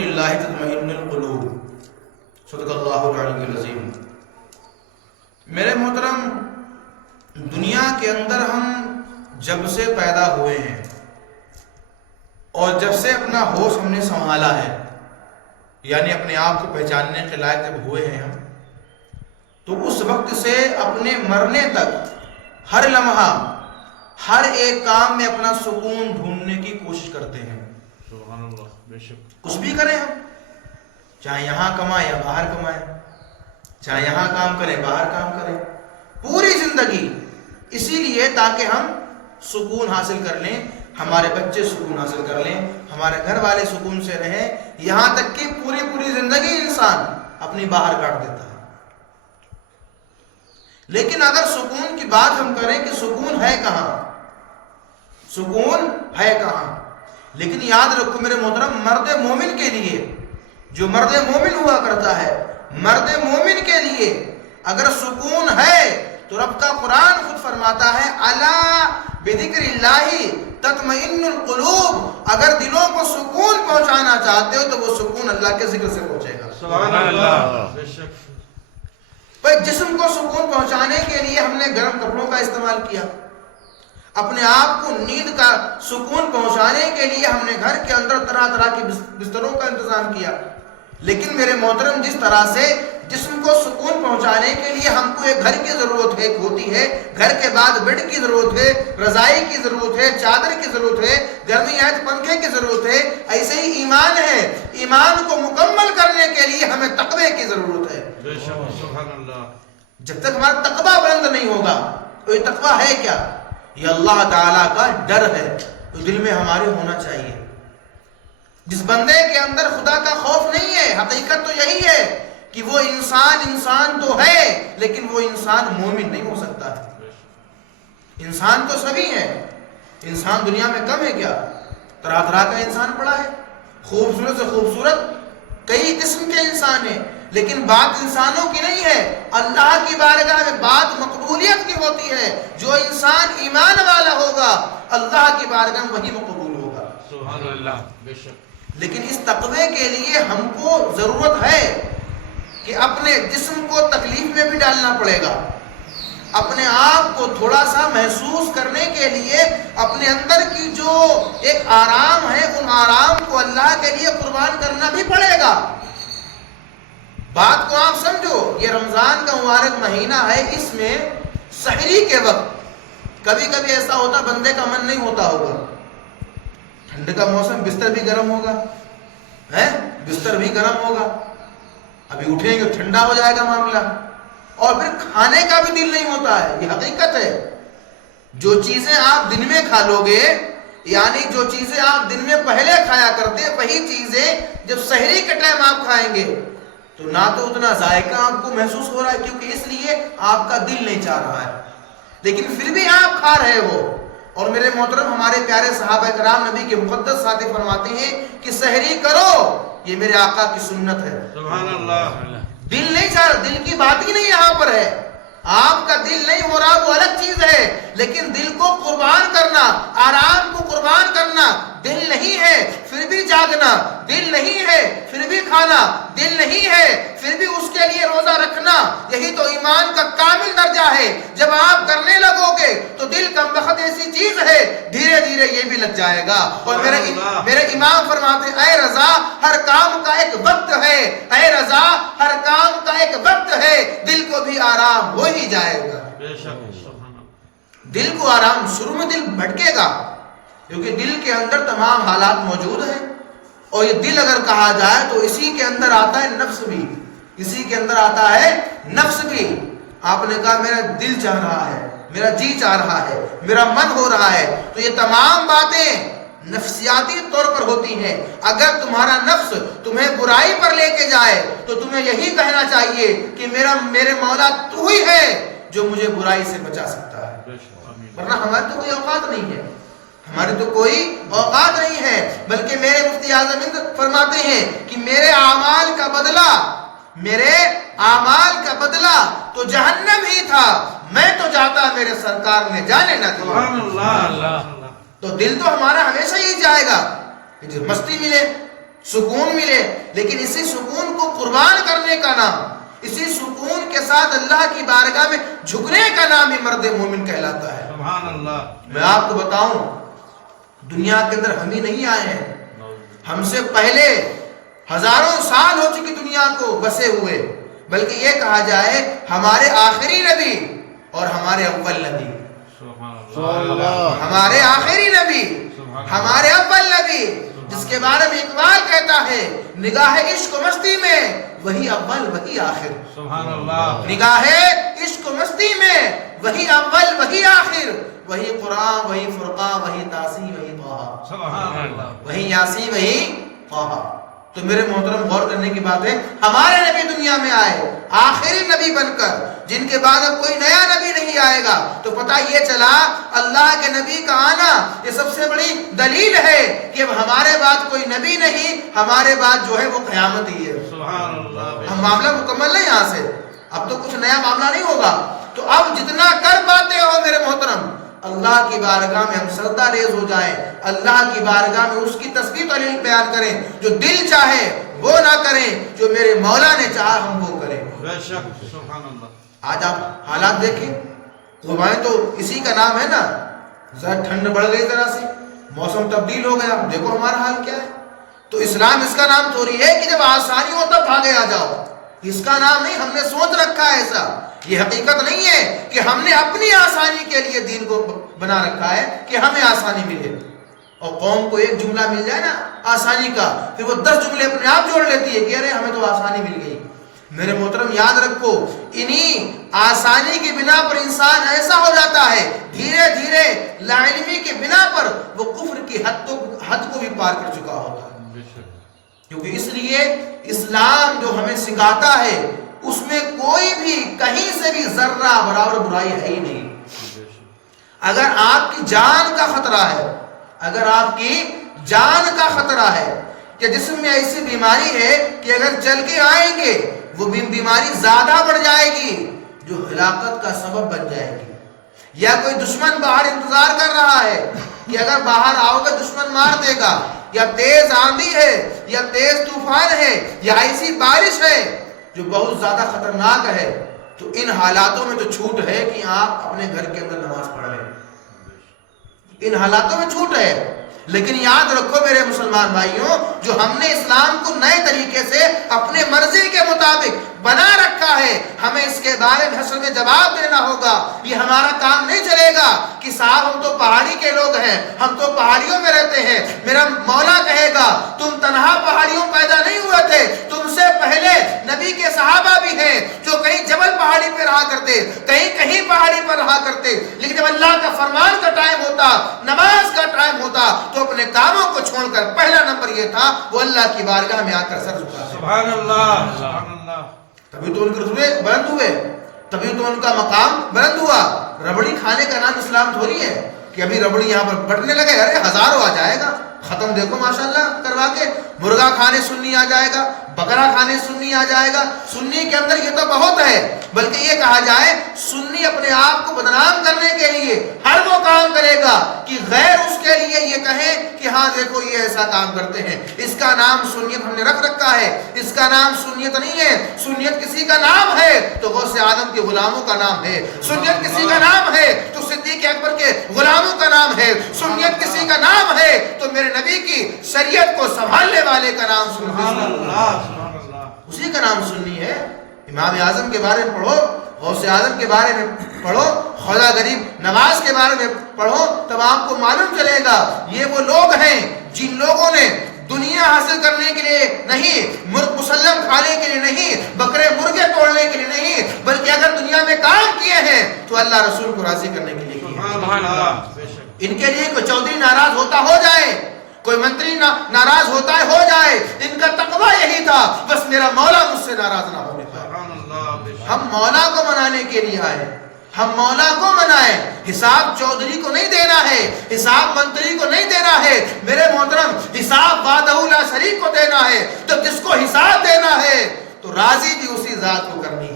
اللہ تطمئن القلوب۔ صدق اللہ العلی العظیم۔ میرے محترم، دنیا کے اندر ہم جب سے پیدا ہوئے ہیں اور جب سے اپنا ہوش ہم نے سنبھالا ہے، یعنی اپنے آپ کو پہچاننے کے لائق جب ہوئے ہیں ہم، تو اس وقت سے اپنے مرنے تک ہر لمحہ ہر ایک کام میں اپنا سکون ڈھونڈنے کی کوشش کرتے ہیں۔ سبحان اللہ، بے شک۔ کچھ بھی کریں ہم، چاہے یہاں کمائیں یا باہر کمائیں، چاہے یہاں کام کریں باہر کام کریں، پوری زندگی اسی لیے تاکہ ہم سکون حاصل کر لیں، ہمارے بچے سکون حاصل کر لیں، ہمارے گھر والے سکون سے رہیں، یہاں تک کہ پوری زندگی انسان اپنی باہر کاٹ دیتا ہے۔ لیکن اگر سکون کی بات ہم کریں کہ سکون ہے کہاں، سکون ہے کہاں، لیکن یاد رکھو میرے محترم، مرد مومن کے لیے، جو مرد مومن ہوا کرتا ہے، مرد مومن کے لیے اگر سکون ہے تو رب کا قرآن خود فرماتا ہے الا بذکر اللہ تطمئن القلوب، اگر دلوں کو سکون پہنچانا چاہتے ہو تو وہ سکون اللہ کے ذکر سے پہنچے گا۔ سبحان اللہ، بے شک۔ پر جسم کو سکون پہنچانے کے لیے ہم نے گرم کپڑوں کا استعمال کیا، اپنے آپ کو نیند کا سکون پہنچانے کے لیے ہم نے گھر کے اندر طرح کے بستروں کا انتظام کیا، لیکن میرے محترم جس طرح سے جسم کو سکون پہنچانے کے لیے ہم کو ایک گھر کی ضرورت ہوتی ہے، گھر کے بعد بیڈ کی ضرورت ہے، رضائی کی ضرورت ہے، چادر کی ضرورت ہے، گرمی آئے تو پنکھے کی ضرورت ہے، ایسے ہی ایمان ہے، ایمان کو مکمل کرنے کے لیے ہمیں تقوی کی ضرورت ہے۔ بے شک، سبحان اللہ۔ جب تک ہمارا تقوی بلند نہیں ہوگا، تو یہ تقوی ہے کیا؟ یہ اللہ تعالیٰ کا ڈر ہے، تو دل میں ہمارے ہونا چاہیے۔ جس بندے کے اندر خدا کا خوف نہیں ہے، حقیقت تو یہی ہے کہ وہ انسان تو ہے لیکن وہ انسان مومن نہیں ہو سکتا ہے۔ انسان تو سبھی ہیں، انسان دنیا میں کم ہے کیا؟ طرح کا انسان پڑا ہے، خوبصورت سے خوبصورت کئی قسم کے انسان ہیں، لیکن بات انسانوں کی نہیں ہے، اللہ کی بارگاہ میں بات مقبولیت کی ہوتی ہے۔ جو انسان ایمان والا ہوگا اللہ کی بارگاہ میں وہی مقبول ہوگا۔ سبحان اللہ، بے شک۔ لیکن اس تقوی کے لیے ہم کو ضرورت ہے کہ اپنے جسم کو تکلیف میں بھی ڈالنا پڑے گا، اپنے آپ کو تھوڑا سا محسوس کرنے کے لیے اپنے اندر کی جو ایک آرام ہے ان آرام کو اللہ کے لیے قربان کرنا بھی پڑے گا۔ بات کو آپ سمجھو، یہ رمضان کا مبارک مہینہ ہے، اس میں سحری کے وقت کبھی ایسا ہوتا بندے کا من نہیں ہوتا ہوگا، ٹھنڈ کا موسم، بستر بھی گرم ہوگا، بستر بھی گرم ہوگا، ابھی اٹھیں گے ٹھنڈا ہو جائے گا معاملہ، اور پھر کھانے کا بھی دل نہیں ہوتا ہے۔ یہ حقیقت ہے، جو چیزیں آپ دن میں کھا لو گے، یعنی جو چیزیں آپ دن میں پہلے کھایا کرتے، وہی چیزیں جب سحری کے ٹائم آپ کھائیں گے تو نہ تو اتنا ذائقہ آپ کو محسوس ہو رہا ہے، کیونکہ اس لیے آپ کا دل نہیں چاہ رہا ہے، لیکن پھر بھی آپ کھا رہے ہو۔ اور میرے محترم، ہمارے پیارے صحابہ کرام نبی کے مقدس ساتھی فرماتے ہیں کہ سحری کرو، یہ میرے آقا کی سنت ہے۔ سبحان اللہ۔ دل نہیں چاہ رہا، دل کی بات ہی نہیں یہاں پر ہے، آپ کا دل نہیں ہو رہا وہ الگ چیز ہے، لیکن دل کو قربان کرنا، آرام کو قربان کرنا، دل نہیں ہے پھر بھی جاگنا، دل نہیں ہے پھر بھی کھانا، دل نہیں ہے پھر بھی اس کے لیے روزہ رکھنا، یہی تو ایمان کا کامل درجہ ہے۔ جب آپ کرنے لگو گے تو دل کم بخت ایسی چیز ہے، دھیرے دھیرے یہ بھی لگ جائے گا۔ اور میرے امام فرماتے ہیں اے رضا ہر کام کا ایک وقت ہے، اے رضا ہر کام کا ایک وقت ہے، دل کو بھی آرام ہو ہی جائے گا۔ بے شک، سبحان اللہ۔ دل کو آرام، شروع میں دل بھٹکے گا کیونکہ دل کے اندر تمام حالات موجود ہیں، اور یہ دل اگر کہا جائے تو اسی کے اندر آتا ہے نفس بھی، اسی کے اندر آتا ہے نفس بھی۔ آپ نے کہا میرا دل چاہ رہا ہے، میرا جی چاہ رہا ہے، میرا من ہو رہا ہے، تو یہ تمام باتیں نفسیاتی طور پر ہوتی ہیں۔ اگر تمہارا نفس تمہیں برائی پر لے کے جائے تو تمہیں یہی کہنا چاہیے کہ میرے مولا تو ہی ہے جو مجھے برائی سے بچا سکتا ہے، ورنہ ہماری تو کوئی اوقات نہیں ہے، ہماری تو کوئی اوقات نہیں ہے۔ بلکہ میرے مفتی اعظم ہند فرماتے ہیں کہ میرے اعمال کا بدلہ تو جہنم ہی تھا، میں تو جاتا میرے سرکار نے جانے نہ دیا۔ سبحان اللہ۔ تو دل تو ہمارا ہمیشہ ہی جائے گا کہ جب مستی ملے سکون ملے، لیکن اسی سکون کو قربان کرنے کا نام، اسی سکون کے ساتھ اللہ کی بارگاہ میں جھکنے کا نام ہی مرد مومن کہلاتا ہے۔ سبحان اللہ۔ میں آپ کو بتاؤں، دنیا کے اندر ہم ہی نہیں آئے ہیں، ہم سے پہلے ہزاروں سال ہو چکی دنیا کو بسے ہوئے، بلکہ یہ کہا جائے ہمارے آخری نبی اور ہمارے اول نبی، سبحان اللہ۔ ہمارے آخری نبی، ہمارے اول نبی، جس کے بارے میں اقبال کہتا ہے نگاہ عشق و مستی میں وہی اول وہی آخر، سبحان اللہ۔ نگاہ عشق و مستی میں وہی اول وہی آخر، وہی قرآن وہی فرقان وہی تاسی وہی طہ، سبحان اللہ۔ وہی یاسی وہی طہ۔ تو میرے محترم غور کرنے کی بات ہے، ہمارے نبی دنیا میں آئے آخری نبی بن کر، جن کے بعد اب کوئی نیا نبی نہیں آئے گا، تو پتہ یہ چلا اللہ کے نبی کا آنا یہ سب سے بڑی دلیل ہے کہ اب ہمارے بعد کوئی نبی نہیں، ہمارے بعد جو ہے وہ قیامت ہی ہے۔ سبحان اللہ۔ ہم معاملہ مکمل نہیں یہاں سے، اب تو کچھ نیا معاملہ نہیں ہوگا، تو اب جتنا کر پاتے ہو میرے محترم، اللہ کی بارگاہ میں ہم سجدہ ریز ہو جائیں، اللہ کی بارگاہ میں اس کی تسبیح و تہلیل بیان کریں، جو دل چاہے وہ نہ کریں، جو میرے مولا نے چاہا ہم وہ کریں۔ بے شک۔ سبحان اللہ۔ آج آپ حالات دیکھیں، وبائیں تو اسی کا نام ہے نا، ذرا ٹھنڈ بڑھ گئی، ذرا سی موسم تبدیل ہو گیا، دیکھو ہمارا حال کیا ہے۔ تو اسلام اس کا نام تھوڑی ہے کہ جب آسانی ہو تب بھاگے آ جاؤ، اس کا نام نہیں، ہم نے سوچ رکھا ہے ایسا، یہ حقیقت نہیں ہے کہ ہم نے اپنی آسانی کے لیے دین کو بنا رکھا ہے کہ ہمیں آسانی ملے، اور قوم کو ایک جملہ مل جائے نا آسانی کا، پھر وہ 10 جملے اپنے آپ جوڑ لیتی ہے کہ ارے ہمیں تو آسانی مل گئی۔ میرے محترم یاد رکھو، انہی آسانی کی بنا پر انسان ایسا ہو جاتا ہے دھیرے دھیرے لا علمی کی بنا پر وہ کفر کی حد کو بھی پار کر چکا ہوتا ہے۔ بے شک۔ کیونکہ اس لیے اسلام جو ہمیں سکھاتا ہے اس میں کوئی بھی کہیں سے بھی ذرہ برابر برائی ہے ہی نہیں۔ اگر آپ کی جان کا خطرہ ہے، اگر آپ کی جان کا خطرہ ہے کہ جسم میں ایسی بیماری ہے کہ اگر چل کے آئیں گے وہ بیماری زیادہ بڑھ جائے گی جو ہلاکت کا سبب بن جائے گی، یا کوئی دشمن باہر انتظار کر رہا ہے کہ اگر باہر آؤ گے دشمن مار دے گا، یا تیز آندھی ہے یا تیز طوفان ہے یا ایسی بارش ہے جو بہت زیادہ خطرناک ہے، تو ان حالاتوں میں تو چھوٹ ہے کہ آپ اپنے گھر کے اندر نماز پڑھ لیں، ان حالاتوں میں چھوٹ ہے۔ لیکن یاد رکھو میرے مسلمان بھائیوں، جو ہم نے اسلام کو نئے طریقے سے اپنے مرضی کے مطابق بنا رکھا ہے، ہمیں اس کے بارے میں حشر میں جواب دینا ہوگا۔ یہ ہمارا کام نہیں چلے گا کہ صاحب ہم تو پہاڑی کے لوگ ہیں، ہم تو پہاڑیوں میں رہتے ہیں۔ میرا مولا کہے گا تم تنہا پہاڑیوں پیدا نہیں ہوئے تھے، تم سے پہلے نبی کے صحابہ بھی ہیں جو کہیں جبل پہاڑی پہ رہا کرتے، کہیں پہاڑی پر رہا کرتے، لیکن جب اللہ کا فرمان کا ٹائم ہوتا، نماز کا ٹائم ہوتا، تو اپنے کاموں کو چھوڑ کر پہلا نمبر یہ تھا وہ اللہ کی بارگاہ میں آ کر سر جھکاتے۔ سبحان اللہ۔ سبحان اللہ۔ تبھی تو ان کے رتبے بلند ہوئے، تبھی تو ان کا مقام بلند ہوا۔ ربڑی کھانے کا نام اسلام تھوڑی ہے کہ ابھی ربڑی یہاں پر بٹنے لگے، ارے ہزاروں آ جائے گا، ختم دیکھو ماشاءاللہ کروا کے، مرغا کھانے سنی آ جائے گا، بکرا کھانے سنی آ جائے گا۔ سنی کے اندر یہ تو بہت ہے، بلکہ یہ کہا جائے سنی اپنے آپ کو بدنام کرنے کے لیے ہر وہ کام کرے گا کہ غیر اس کے لیے یہ کہے کہ ہاں دیکھو یہ ایسا کام کرتے ہیں۔ اس کا نام سنیت ہم نے رکھ رکھا ہے، اس کا نام سنیت نہیں ہے۔ سنیت کسی کا نام ہے تو غوث اعظم کے غلاموں کا نام ہے، سنیت کسی کا نام ہے تو صدیق اکبر کے غلاموں کا نام ہے، سنیت کسی کا نام ہے تو میرے نبی کی شریعت کو سنبھالنے والے کا نام سبحان اللہ۔ سبحان اللہ۔ اسی کا نام سنی ہے۔ امام اعظم کے بارے میں پڑھو، غوث اعظم کے بارے میں پڑھو، خواجہ غریب نواز کے بارے میں پڑھو، تب آپ کو معلوم چلے گا یہ وہ لوگ ہیں جن لوگوں نے دنیا حاصل کرنے کے لیے نہیں، مسلم کھانے کے لیے نہیں، بکرے مرغے توڑنے کے لیے نہیں، بلکہ اگر دنیا میں کام کیے ہیں تو اللہ رسول کو راضی کرنے کے لیے کیے۔ سبحان اللہ۔ بے شک۔ ان کے لیے کوئی چودھری ناراض ہوتا ہو جائے، کوئی منتری ناراض ہوتا ہے ہو جائے، ان کا تقویٰ یہی تھا بس میرا مولا مجھ سے ناراض نہ ہونے پائے۔ سبحان اللہ۔ بے شک۔ ہم مولا کو منانے کے لیے آئے، ہم مولا کو منائیں، حساب چودھری کو نہیں دینا ہے، حساب منتری کو نہیں دینا ہے میرے محترم، حساب وحدہ لا شریک کو دینا ہے۔ تو جس کو حساب دینا ہے تو راضی بھی اسی ذات کو کرنی